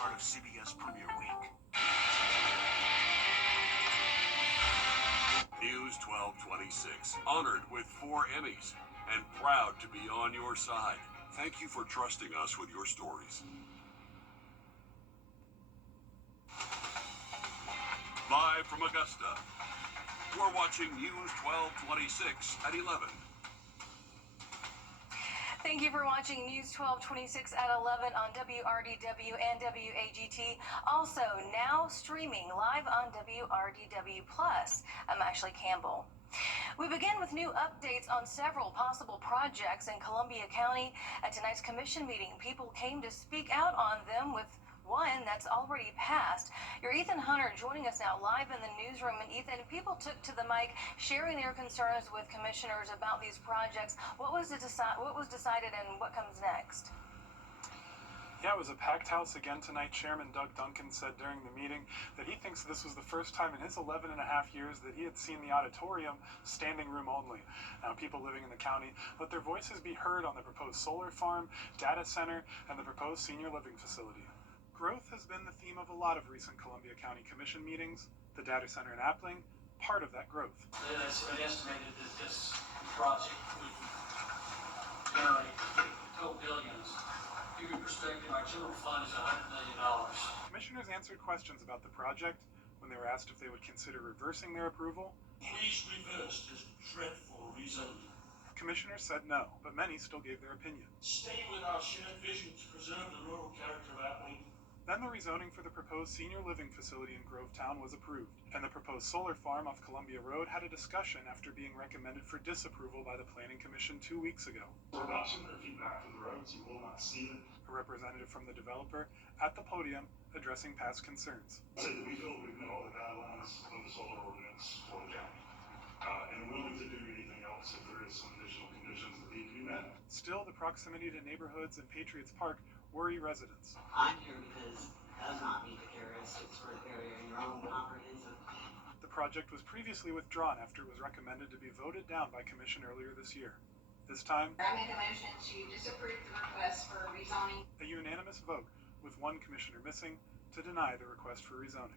part of CBS Premiere Week. News 1226, honored with 4 Emmys and proud to be on your side. Thank you for trusting us with your stories. Live from Augusta, you're watching News 1226 at 11. Thank you for watching News 1226 at 11 on WRDW and WAGT. Also now streaming live on WRDW+. I'm Ashley Campbell. We begin with new updates on several possible projects in Columbia County. At tonight's commission meeting, people came to speak out on them, with one that's already passed. Your Ethan Hunter joining us now live in the newsroom. And Ethan, people took to the mic sharing their concerns with commissioners about these projects. What was decided and what comes next? Yeah, it was a packed house again tonight. Chairman Doug Duncan said during the meeting that he thinks this was the first time in his 11 and a half years that he had seen the auditorium standing room only. Now, people living in the county let their voices be heard on the proposed solar farm, data center, and the proposed senior living facility. Growth has been the theme of a lot of recent Columbia County Commission meetings. The data center in Appling, part of that growth. It is estimated that this project would generate total billions. To give you perspective, our general fund is $100 million. Commissioners answered questions about the project when they were asked if they would consider reversing their approval. Please reverse this dreadful rezoning. Commissioners said no, but many still gave their opinion. Stay with our shared vision to preserve the rural character of Appling. Then the rezoning for the proposed senior living facility in Grovetown was approved, and the proposed solar farm off Columbia Road had a discussion after being recommended for disapproval by the Planning Commission 2 weeks ago. We're not sending our feedback to the roads. You will not see it. A representative from the developer at the podium addressing past concerns. I said that we feel we've met all the guidelines of the solar ordinance for the county, and willing to do anything else if there is some additional conditions that need to be met. Still, the proximity to neighborhoods and Patriots Park worry residents. I'm here because it does not meet the characteristics for the area in your own comprehensive plan. The project was previously withdrawn after it was recommended to be voted down by Commission earlier this year. This time, I make a motion to disapprove the request for rezoning. a unanimous vote, with one commissioner missing, to deny the request for rezoning.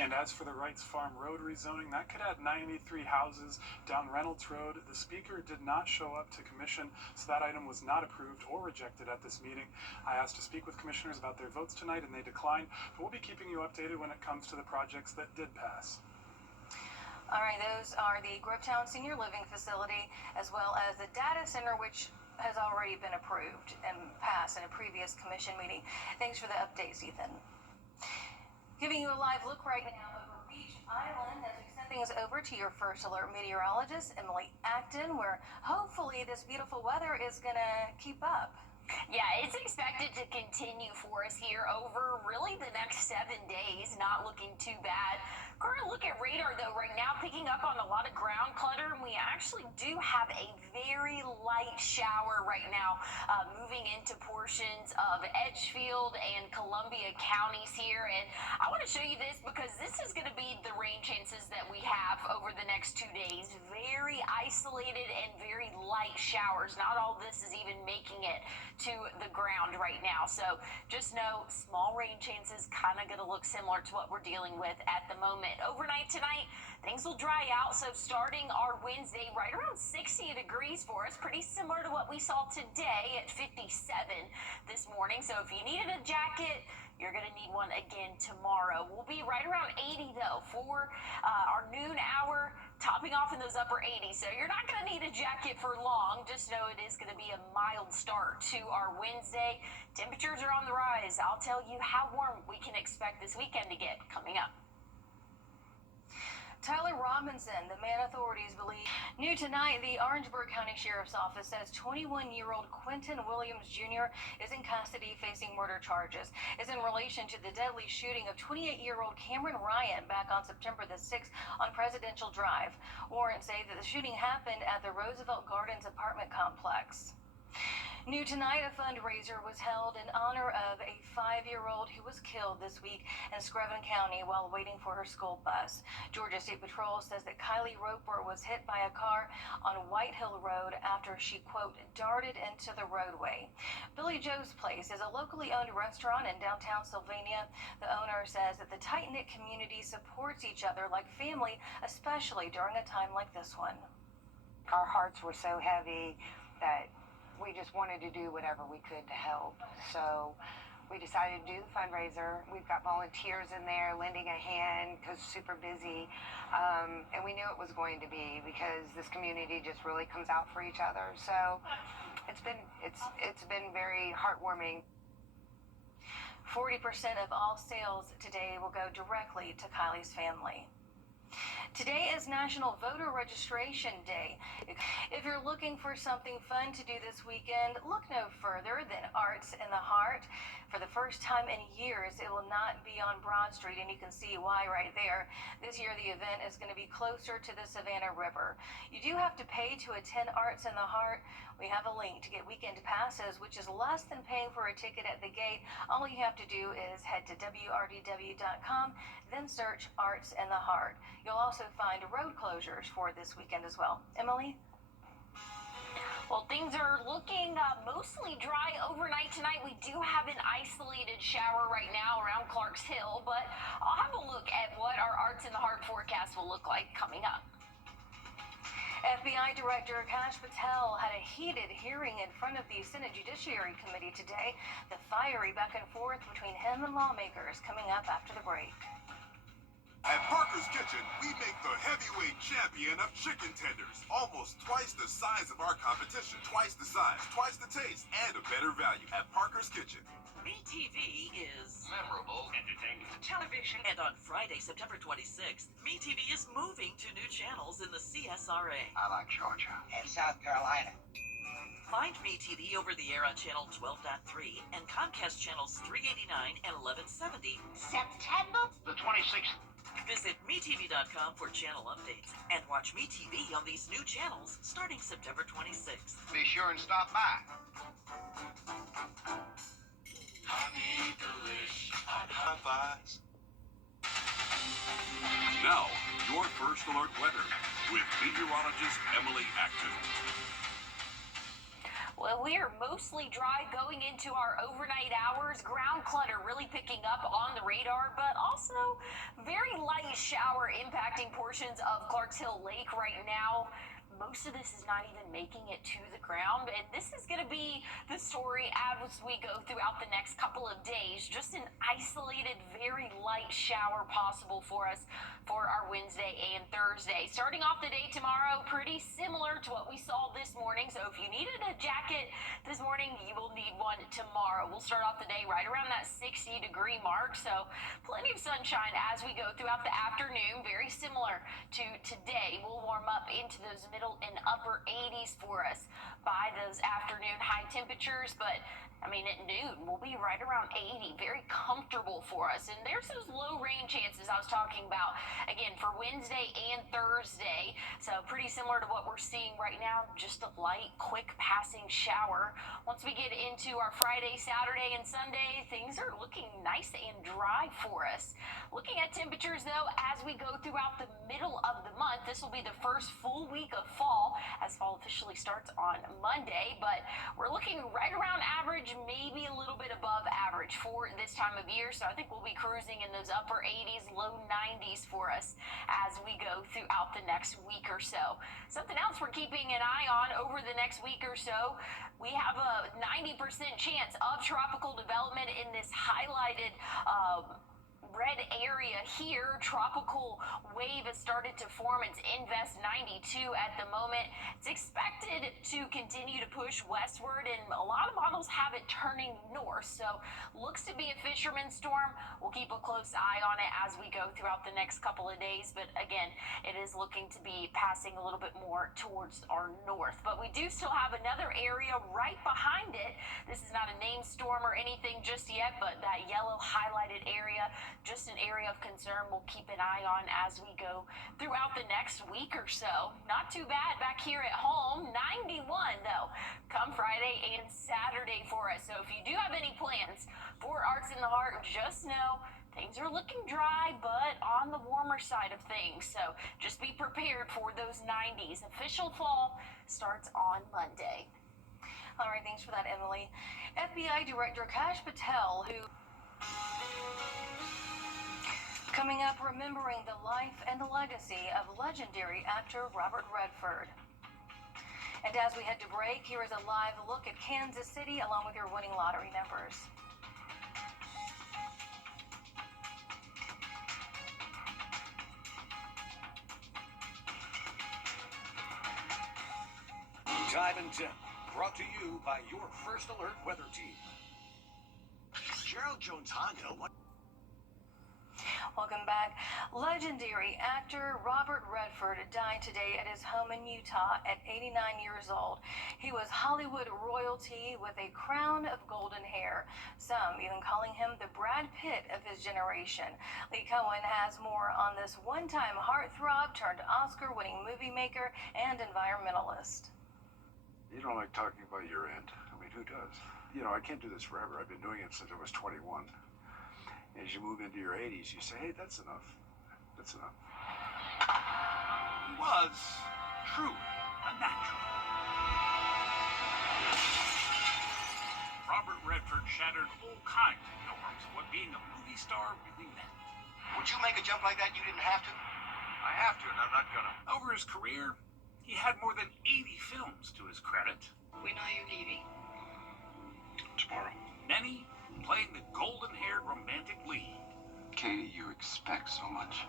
And as for the Wrights Farm Road rezoning, that could add 93 houses down Reynolds Road. The speaker did not show up to commission, so that item was not approved or rejected at this meeting. I asked to speak with commissioners about their votes tonight, and they declined, but we'll be keeping you updated when it comes to the projects that did pass. All right, those are the Grovetown Senior Living Facility, as well as the data center, which has already been approved and passed in a previous commission meeting. Thanks for the updates, Ethan. Giving you a live look right now over Beach Island as we send things over to your first alert meteorologist, Emily Acton, where hopefully this beautiful weather is going to keep up. Yeah, it's expected to continue for us here over really the next 7 days. Not looking too bad. Current look at radar, though, right now picking up on a lot of ground clutter, and we actually do have a very light shower right now moving into portions of Edgefield and Columbia counties here. And I want to show you this because this is going to be the rain chances that we have over the next 2 days. Very isolated and very light showers. Not all this is even making it to the ground right now. So just know small rain chances, kind of going to look similar to what we're dealing with at the moment. Overnight tonight, things will dry out. So starting our Wednesday, right around 60 degrees for us, pretty similar to what we saw today at 57 this morning. So if you needed a jacket, you're going to need one again tomorrow. We'll be right around 80 though for our noon hour, topping off in those upper 80s. So you're not going to need a jacket for long. Just know it is going to be a mild start to our Wednesday. Temperatures are on the rise. I'll tell you how warm we can expect this weekend to get coming up. Tyler Robinson, the man authorities believe. New tonight, the Orangeburg County Sheriff's Office says 21-year-old Quentin Williams Jr. is in custody facing murder charges. It's in relation to the deadly shooting of 28-year-old Cameron Ryan back on September the 6th on Presidential Drive. Warrants say that the shooting happened at the Roosevelt Gardens apartment complex. New tonight, a fundraiser was held in honor of a 5-year-old who was killed this week in Screven County while waiting for her school bus. Georgia State Patrol says that Kylie Roper was hit by a car on White Hill Road after she, quote, darted into the roadway. Billy Joe's Place is a locally owned restaurant in downtown Sylvania. The owner says that the tight-knit community supports each other like family, especially during a time like this one. Our hearts were so heavy that we just wanted to do whatever we could to help. So we decided to do the fundraiser. We've got volunteers in there lending a hand because super busy. And we knew it was going to be because this community just really comes out for each other. So it's been very heartwarming. 40% of all sales today will go directly to Kylie's family. Today is National Voter Registration Day. If you're looking for something fun to do this weekend, look no further than Arts in the Heart. For the first time in years, it will not be on Broad Street, and you can see why right there. This year, the event is going to be closer to the Savannah River. You do have to pay to attend Arts in the Heart. We have a link to get weekend passes, which is less than paying for a ticket at the gate. All you have to do is head to wrdw.com, then search Arts in the Heart. You'll also find road closures for this weekend as well. Emily? Well, things are looking mostly dry overnight tonight. We do have an isolated shower right now around Clarks Hill, but I'll have a look at what our Arts in the Heart forecast will look like coming up. FBI Director Kash Patel had a heated hearing in front of the Senate Judiciary Committee today. The fiery back and forth between him and lawmakers coming up after the break. At Parker's Kitchen, we make the heavyweight champion of chicken tenders. Almost twice the size of our competition. Twice the size, twice the taste, and a better value at Parker's Kitchen. MeTV is Memorable, entertaining. television. And on Friday, September 26th, MeTV is moving to new channels in the CSRA. I like Georgia. And South Carolina. Find MeTV over the air on channel 12.3 and Comcast channels 389 and 1170. September The 26th. Visit MeTV.com for channel updates and watch MeTV on these new channels starting September 26th. Be sure and stop by. Honey delish, hot fries. Now, your first alert weather with meteorologist Emily Acton. Well, we are mostly dry going into our overnight hours. Ground clutter really picking up on the radar, but also very light shower impacting portions of Clarks Hill Lake right now. Most of this is not even making it to the ground, and this is going to be the story as we go throughout the next couple of days. Just an isolated, very light shower possible for us for our Wednesday and Thursday. Starting off the day tomorrow, pretty similar to what we saw this morning. So if you needed a jacket this morning, you will need one tomorrow. We'll start off the day right around that 60-degree mark. So plenty of sunshine as we go throughout the afternoon. Very similar to today. We'll warm up into those middle and upper 80s for us by those afternoon high temperatures. But I mean, at noon, we'll be right around 80, very comfortable for us. And there's those low rain chances I was talking about, again, for Wednesday and Thursday. So pretty similar to what we're seeing right now, just a light, quick passing shower. Once we get into our Friday, Saturday, and Sunday, things are looking nice and dry for us. Looking at temperatures, though, as we go throughout the middle of the month, this will be the first full week of fall, as fall officially starts on Monday. But we're looking right around average, maybe a little bit above average for this time of year. So I think we'll be cruising in those upper 80s, low 90s for us as we go throughout the next week or so. Something else we're keeping an eye on over the next week or so, we have a 90% chance of tropical development in this highlighted red area here. Tropical wave has started to form. It's Invest 92 at the moment. It's expected to continue to push westward, and a lot of models have it turning north. So looks to be a fisherman storm. We'll keep a close eye on it as we go throughout the next couple of days. But again, it is looking to be passing a little bit more towards our north. But we do still have another area right behind it. This is not a named storm or anything just yet, but that yellow highlighted area just an area of concern we'll keep an eye on as we go throughout the next week or so. Not too bad back here at home. 91 though, come Friday and Saturday for us. So if you do have any plans for Arts in the Heart, just know things are looking dry, but on the warmer side of things. So just be prepared for those 90s. Official fall starts on Monday. All right, thanks for that, Emily. FBI Director Kash Patel, who... Coming up, remembering the life and the legacy of legendary actor Robert Redford. And as we head to break, here is a live look at Kansas City along with your winning lottery numbers. Time and Temp, brought to you by your First Alert weather team. Gerald Jones Honda. Welcome back. Legendary actor Robert Redford died today at his home in Utah at 89 years old. He was Hollywood royalty with a crown of golden hair, some even calling him the Brad Pitt of his generation. Lee Cohen has more on this one-time heartthrob turned Oscar-winning movie maker and environmentalist. You don't like talking about your end. I mean, who does? You know, I can't do this forever. I've been doing it since I was 21. As you move into your 80s, you say, hey, that's enough. That's enough. He was truly a natural. Robert Redford shattered all kinds of norms of what being a movie star really meant. Would you make a jump like that? You didn't have to? I have to, and I'm not gonna. Over his career, he had more than 80 films to his credit. We know you're leaving. Tomorrow. Many playing the golden-haired romantic lead. Katie, you expect so much.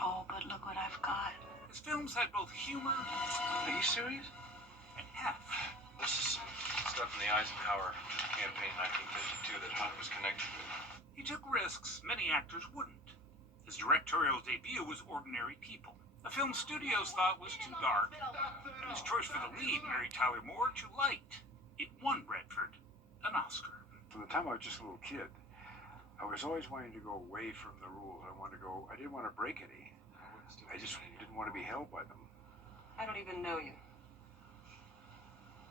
Oh, but look what I've got. His films had both humor Are you serious? and heft. This is some stuff in the Eisenhower campaign 1952 that Hunt was connected with. He took risks many actors wouldn't. His directorial debut was Ordinary People, a film studios thought was too dark, and his choice for the lead, Mary Tyler Moore, too light. It won Redford an Oscar. From the time I was just a little kid, I was always wanting to go away from the rules. I didn't want to break any. I just didn't want to be held by them. I don't even know you.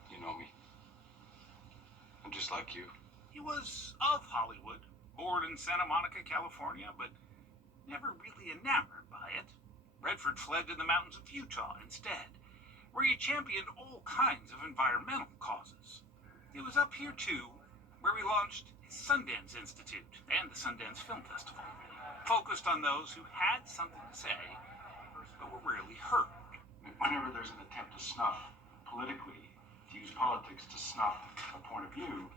You know me. I'm just like you. He was of Hollywood, born in Santa Monica, California, but never really enamored by it. Redford fled to the mountains of Utah instead, where he championed all kinds of environmental causes. It was up here, too, where he launched his Sundance Institute and the Sundance Film Festival, focused on those who had something to say, but were rarely heard. Whenever there's an attempt to snuff politically, to use politics to snuff a point of view,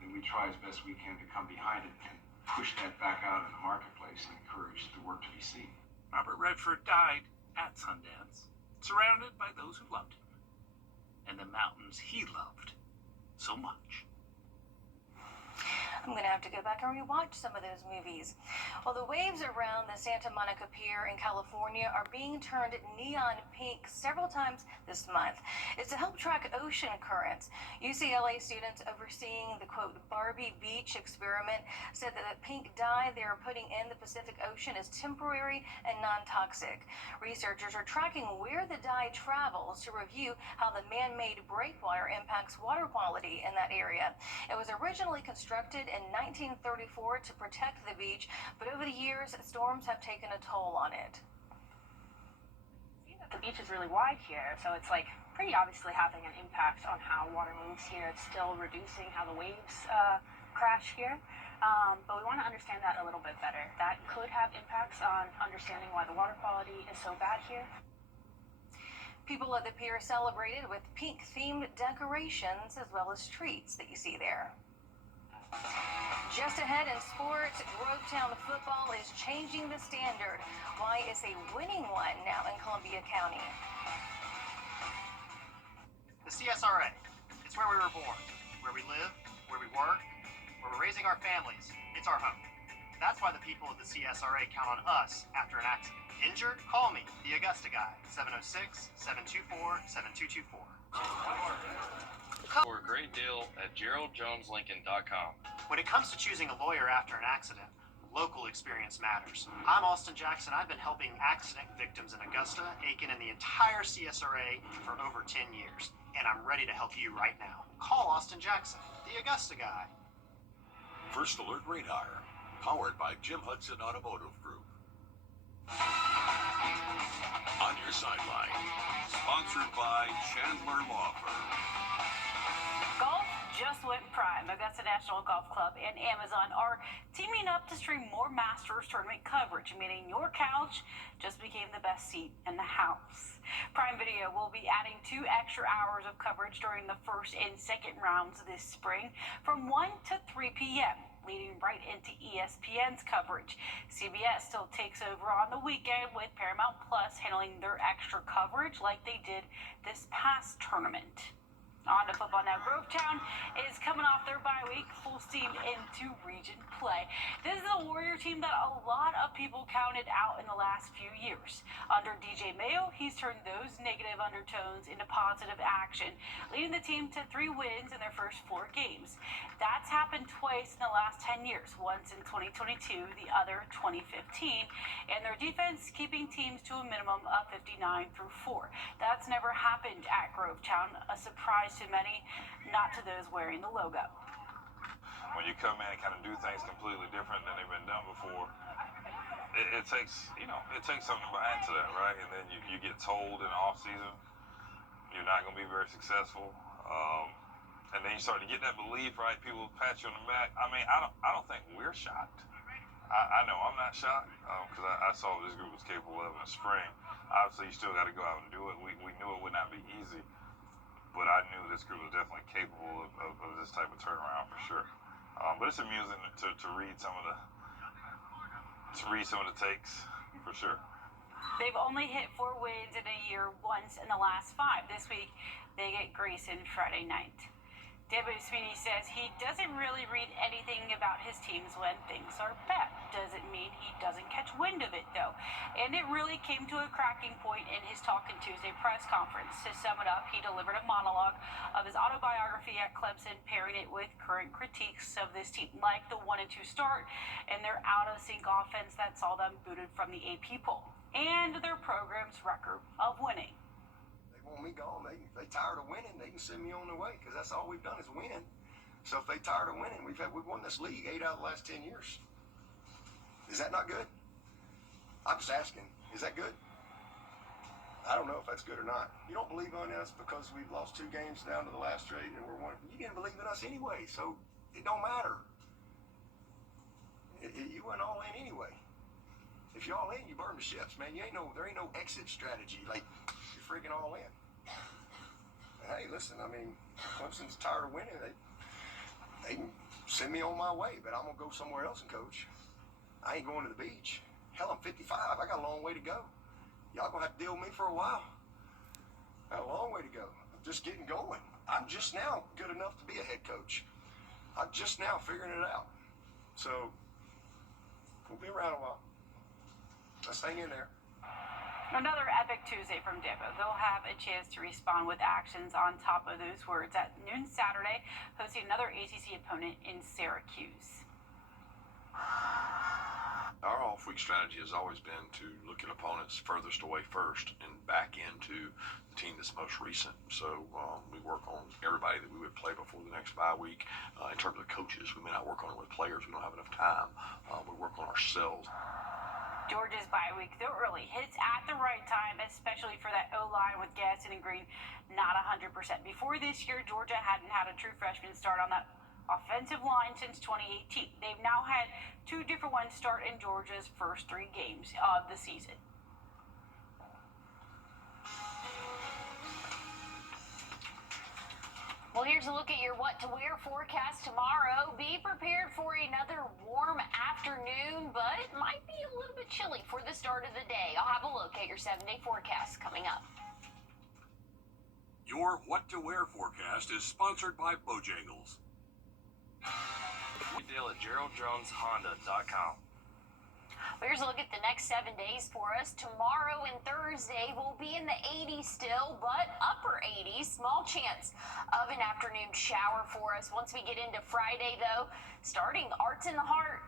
then we try as best we can to come behind it and push that back out in the marketplace and encourage the work to be seen. Robert Redford died at Sundance, surrounded by those who loved him, and the mountains he loved so much. I'm going to have to go back and rewatch some of those movies. Well, the waves around the Santa Monica Pier in California are being turned neon pink several times this month. It's to help track ocean currents. UCLA students overseeing the, quote, Barbie Beach experiment said that the pink dye they are putting in the Pacific Ocean is temporary and non-toxic. Researchers are tracking where the dye travels to review how the man-made breakwater impacts water quality in that area. It was originally constructed in 1934 to protect the beach, but over the years, storms have taken a toll on it. The beach is really wide here, so it's like pretty obviously having an impact on how water moves here. It's still reducing how the waves crash here, but we want to understand that a little bit better. That could have impacts on understanding why the water quality is so bad here. People at the pier celebrated with pink-themed decorations as well as treats that you see there. Just ahead in sports, Grovetown football is changing the standard. Why is a winning one now in Columbia County? The CSRA. It's where we were born, where we live, where we work, where we're raising our families. It's our home. That's why the people of the CSRA count on us after an accident. Injured? Call me, the Augusta guy, 706-724-7224. For a great deal at GeraldJonesLincoln.com. When it comes to choosing a lawyer after an accident, local experience matters. I'm Austin Jackson. I've been helping accident victims in Augusta, Aiken, and the entire CSRA for over 10 years. And I'm ready to help you right now. Call Austin Jackson, the Augusta guy. First Alert Radar, powered by Jim Hudson Automotive Group. On your sideline, sponsored by Chandler Law Firm. Golf just went prime. Augusta National Golf Club and Amazon are teaming up to stream more Masters tournament coverage, meaning your couch just became the best seat in the house. Prime Video will be adding 2 extra hours of coverage during the first and second rounds this spring from 1 to 3 p.m., leading right into ESPN's coverage. CBS still takes over on the weekend with Paramount Plus handling their extra coverage like they did this past tournament. On to football now. Grovetown is coming off their bye week, full steam into region play. This is a Warrior team that a lot of people counted out in the last few years. Under DJ Mayo, he's turned those negative undertones into positive action, leading the team to 3 wins in their first 4 games. That's happened twice in the last 10 years, once in 2022, the other 2015, and their defense keeping teams to a minimum of 59 through 4. That's never happened at Grovetown, a surprise to many, not to those wearing the logo. When you come in and kind of do things completely different than they've been done before, it takes, it takes something to buy into that, right? And then you get told in the off season you're not going to be very successful, and then you start to get that belief, right? People pat you on the back. I mean, I don't think we're shocked. I know I'm not shocked because I saw what this group was capable of in the spring. Obviously, you still got to go out and do it. We knew it would not be easy, but I knew this group was definitely capable of this type of turnaround for sure. But it's amusing to read some of the takes for sure. They've only hit 4 wins in a year once in the last 5. This week they get Grayson Friday night. Debo Sweeney says he doesn't really read anything about his teams when things are bad. Doesn't mean he doesn't catch wind of it, though. And it really came to a cracking point in his Talkin' Tuesday press conference. To sum it up, he delivered a monologue of his autobiography at Clemson, pairing it with current critiques of this team, like the 1-2 start and their out-of-sync offense that saw them booted from the AP poll, and their program's record of winning. Want me gone, they tired of winning, they can send me on their way, because that's all we've done is win. So if they tired of winning, we've won this league 8 out of the last 10 years. Is that not good? I'm just asking, is that good? I don't know if that's good or not. You don't believe in us because we've lost 2 games down to the last 3 and we're one. You didn't believe in us anyway, so it don't matter. You went all in anyway. If you're all in, you burn the ships, man. There ain't no exit strategy. Like, you're freaking all in. Hey, listen, I mean, Clemson's tired of winning. They can send me on my way, but I'm going to go somewhere else and coach. I ain't going to the beach. Hell, I'm 55. I got a long way to go. Y'all going to have to deal with me for a while. I got a long way to go. I'm just getting going. I'm just now good enough to be a head coach. I'm just now figuring it out. So, we'll be around a while. Let's hang in there. Another epic Tuesday from Debo. They'll have a chance to respond with actions on top of those words at noon Saturday, hosting another ACC opponent in Syracuse. Our off-week strategy has always been to look at opponents furthest away first and back into the team that's most recent. So we work on everybody that we would play before the next bye week. In terms of coaches, we may not work on it with players. We don't have enough time. We work on ourselves. Georgia's bye week, though early, hits at the right time, especially for that O-line with Gaston and Green not 100%. Before this year, Georgia hadn't had a true freshman start on that offensive line since 2018. They've now had 2 different ones start in Georgia's first 3 games of the season. Well, here's a look at your what to wear forecast tomorrow. Be prepared for another warm afternoon, but it might be a little bit chilly for the start of the day. I'll have a look at your 7-day forecast coming up. Your what to wear forecast is sponsored by Bojangles. We deal at GeraldJonesHonda.com. Well, here's a look at the next 7 days for us. Tomorrow and Thursday will be in the 80s still, but upper 80s. Small chance of an afternoon shower for us. Once we get into Friday, though, starting Arts in the Heart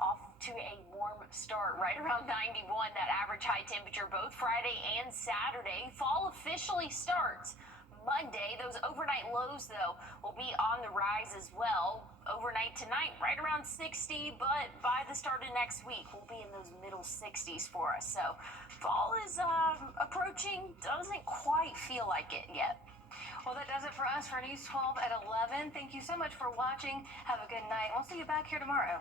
off to a warm start, right around 91, that average high temperature both Friday and Saturday. Fall officially starts Monday. Those overnight lows, though, will be on the rise as well. Overnight tonight, right around 60, but by the start of next week, we'll be in those middle 60s for us. So fall is approaching, doesn't quite feel like it yet. Well, that does it for us for News 12 at 11. Thank you so much for watching. Have a good night. We'll see you back here tomorrow.